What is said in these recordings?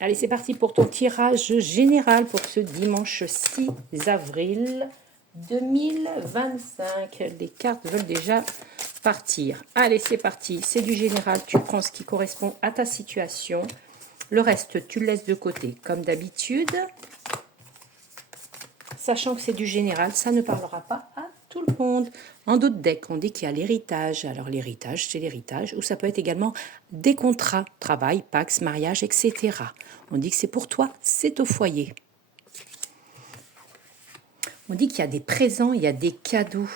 Allez, c'est parti pour ton tirage général pour ce dimanche 6 avril 2025. Les cartes veulent déjà partir. Allez, c'est parti. C'est du général. Tu prends ce qui correspond à ta situation. Le reste, tu le laisses de côté, comme d'habitude. Sachant que c'est du général, ça ne parlera pas à tout le monde. En d'autres decks, on dit qu'il y a l'héritage. Alors l'héritage, c'est l'héritage. Ou ça peut être également des contrats, travail, pax, mariage, etc. On dit que c'est pour toi, c'est au foyer. On dit qu'il y a des présents, il y a des cadeaux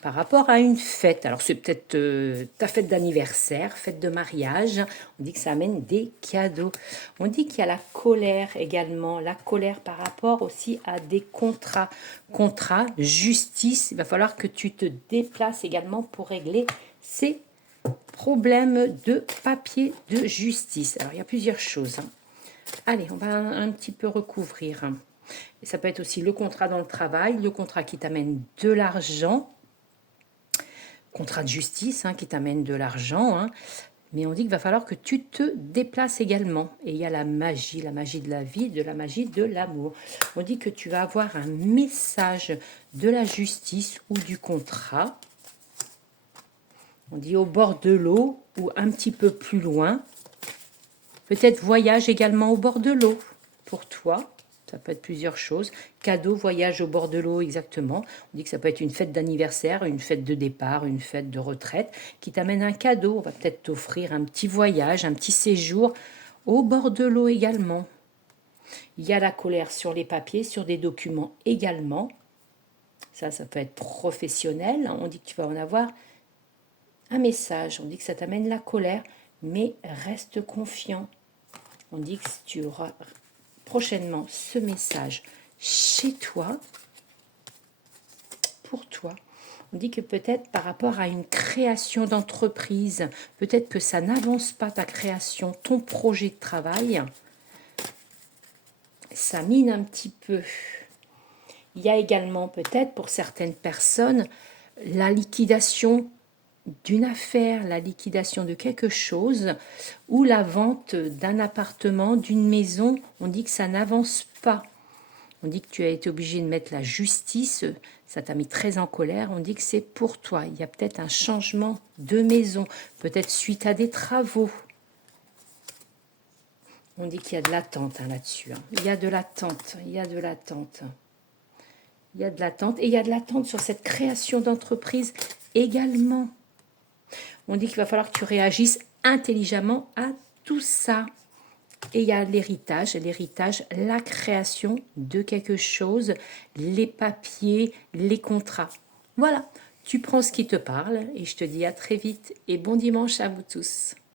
par rapport à une fête. Alors c'est peut-être ta fête d'anniversaire, fête de mariage. On dit que ça amène des cadeaux. On dit qu'il y a la colère également. La colère par rapport aussi à des contrats. Contrat, justice. Il va falloir que tu te déplaces également pour régler ces problèmes de papier de justice. Alors il y a plusieurs choses. Allez, on va un petit peu recouvrir. Et ça peut être aussi le contrat dans le travail, le contrat qui t'amène de l'argent, contrat de justice qui t'amène de l'argent, mais on dit qu'il va falloir que tu te déplaces également. Et il y a la magie de la vie, de la magie de l'amour. On dit que tu vas avoir un message de la justice ou du contrat. On dit au bord de l'eau ou un petit peu plus loin. Peut-être voyage également au bord de l'eau pour toi. Ça peut être plusieurs choses. Cadeau, voyage au bord de l'eau, exactement. On dit que ça peut être une fête d'anniversaire, une fête de départ, une fête de retraite qui t'amène un cadeau. On va peut-être t'offrir un petit voyage, un petit séjour au bord de l'eau également. Il y a la colère sur les papiers, sur des documents également. Ça peut être professionnel. On dit que tu vas en avoir un message. On dit que ça t'amène la colère, mais reste confiant. On dit que tu auras prochainement ce message chez toi, pour toi. On dit que peut-être par rapport à une création d'entreprise, peut-être que ça n'avance pas ta création, ton projet de travail, ça mine un petit peu. Il y a également peut-être pour certaines personnes la liquidation d'une affaire, la liquidation de quelque chose ou la vente d'un appartement, d'une maison. On dit que ça n'avance pas. On dit que tu as été obligé de mettre la justice, ça t'a mis très en colère. On dit que c'est pour toi. Il y a peut-être un changement de maison, peut-être suite à des travaux. On dit qu'il y a de l'attente là-dessus. Il y a de l'attente, il y a de l'attente. Il y a de l'attente et il y a de l'attente sur cette création d'entreprise également. On dit qu'il va falloir que tu réagisses intelligemment à tout ça. Et il y a l'héritage, la création de quelque chose, les papiers, les contrats. Voilà, tu prends ce qui te parle et je te dis à très vite et bon dimanche à vous tous.